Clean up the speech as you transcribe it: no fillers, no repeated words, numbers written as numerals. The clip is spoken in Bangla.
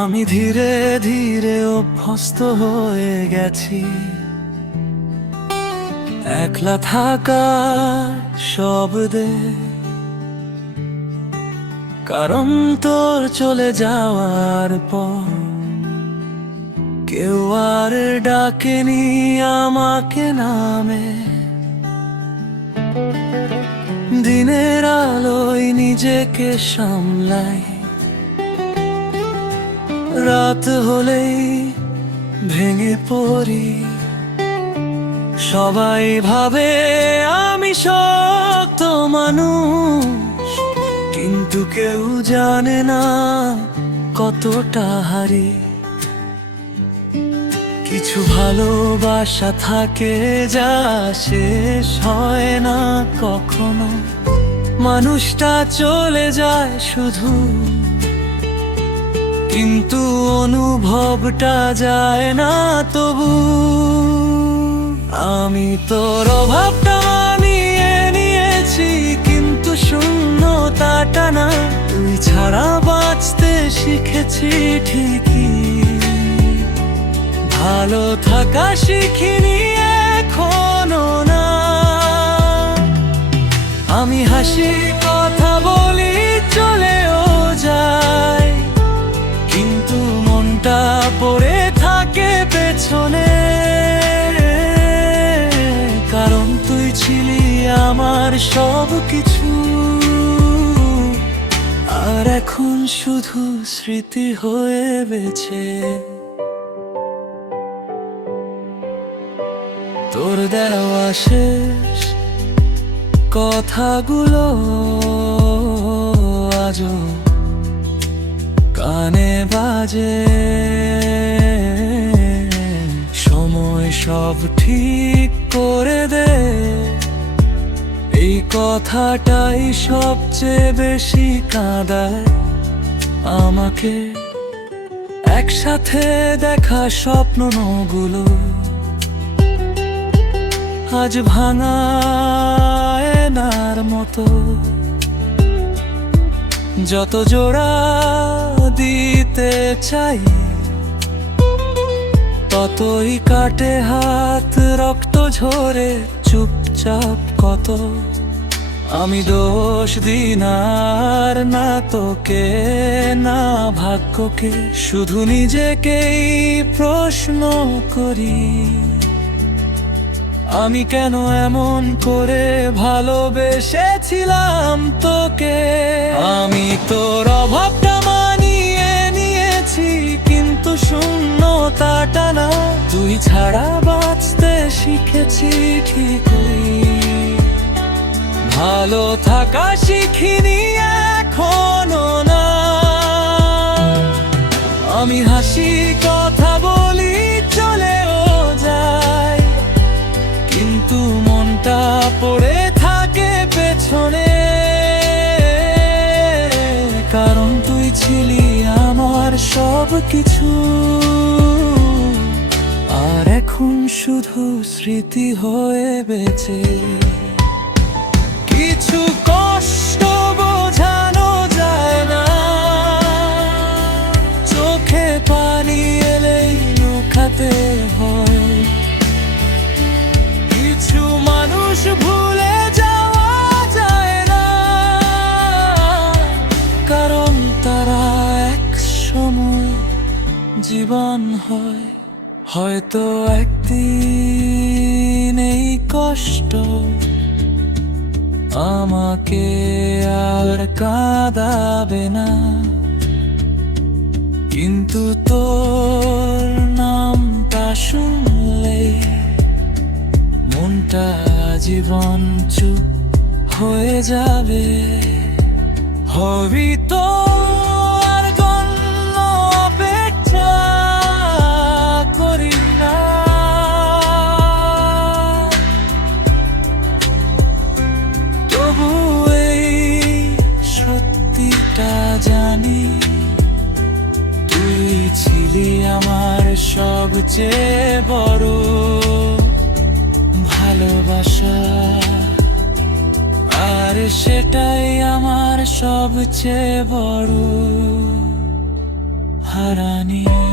আমি ধীরে ধীরে অভ্যস্ত হয়ে গেছি একলা থাকার শব্দে, কারণ তোর চলে যাওয়ার পর কেউ আর ডাকেনি আমাকে নামে। দিনের আলোয় নিজেকে সামলাই, রাত হলেই ভেঙে পড়ি। সবাই ভাবে আমি শক্ত মানুষ, কিন্তু কেউ জানে না কতটা হারি। কিছু ভালোবাসা থাকে যা শেষ হয় না কখনো, মানুষটা চলে যায় শুধু, কিন্তু অনুভবটা যায় না তবু। আমি তোর অভাবটা মানিয়ে নিয়েছি, কিন্তু শূন্যতাটা না। তুই ছাড়া বাঁচতে শিখেছি ঠিকই, ভালো থাকা শিখিনি এখনো না। আমি হাসি কথা বলি চলেও যায়, কিন্তু মনটা পড়ে থাকে পেছনে। কারণ তুই ছিলি আমার সব কিছু, আর এখন শুধু স্মৃতি হয়ে বেঁচে। তোর দেওয়া শেষ কথাগুলো আজও কানে বাজে। সময় সব ঠিক করে দে, এই কথাটাই সবচেয়ে বেশি কাঁদায় আমাকে। একসাথে দেখা স্বপ্নগুলো আজ ভাঙা আয়নার মতো। যত জোড়া দিতে চাই, ততই কাটে হাত, রক্ত ঝরে চুপচাপ কত। আমি দোষ দিই না আর না তোকে না ভাগ্যকে, শুধু নিজেকেই প্রশ্ন করি, আমি কেন এমন করে ভালোবেসেছিলাম তোকে। আমি তোর অভাবটা মানিয়ে নিয়েছি, কিন্তু শূন্যতাটা না। তুই ছাড়া বাঁচতে শিখেছি ঠিকই, ভালো থাকা শিখিনি এখনো না। আমি হাসি কথা বলি চলেও যায়, কিন্তু মনটা পড়ে থাকে পেছনে। কারণ তুই ছিলি আমার সব কিছু, আর এখন শুধু স্মৃতি হয়ে বেঁচে। কিছু কষ্ট বোঝানো যায় না, চোখে পানি এলেই লুকাতে হয়। কিছু মানুষ ভুলে যাওয়া যায় না, কারণ তারা এক সময় জীবন হয়। হয়তো একদিন এই কষ্ট আমাকে আর কাঁদাবে না, কিন্তু তোর নামটা শুনলে মনটা জীবন চুপ হয়ে যাবে। হবি তো আর গণ্য অপেক্ষা করি না, তবু এই সত্যিটা জানি, তুই ছিলি আমার সবচেয়ে বড় ভালোবাসা। আর সেটাই আমার সবচেয়ে বড় রাধারানী।